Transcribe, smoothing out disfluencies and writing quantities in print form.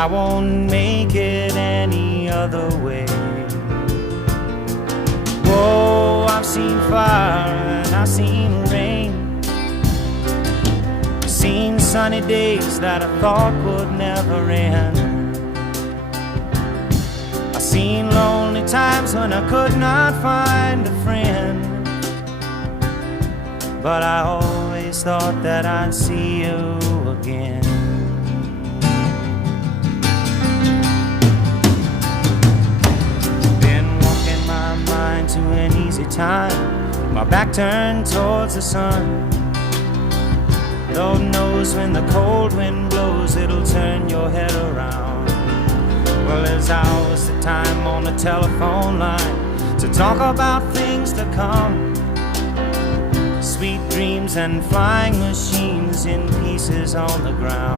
I won't make it any other way. Whoa, I've seen fire and I've seen rain, seen sunny days that I thought would never end. I've seen lonely times when I could not find a friend, but I always thought that I'd see you again. Been walking my mind to an easy time, my back turned towards the sun. Lord knows when the cold wind blows, it'll turn your head around. Well, there's hours of time on the telephone line to talk about things to come, sweet dreams and flying machines in pieces on the ground.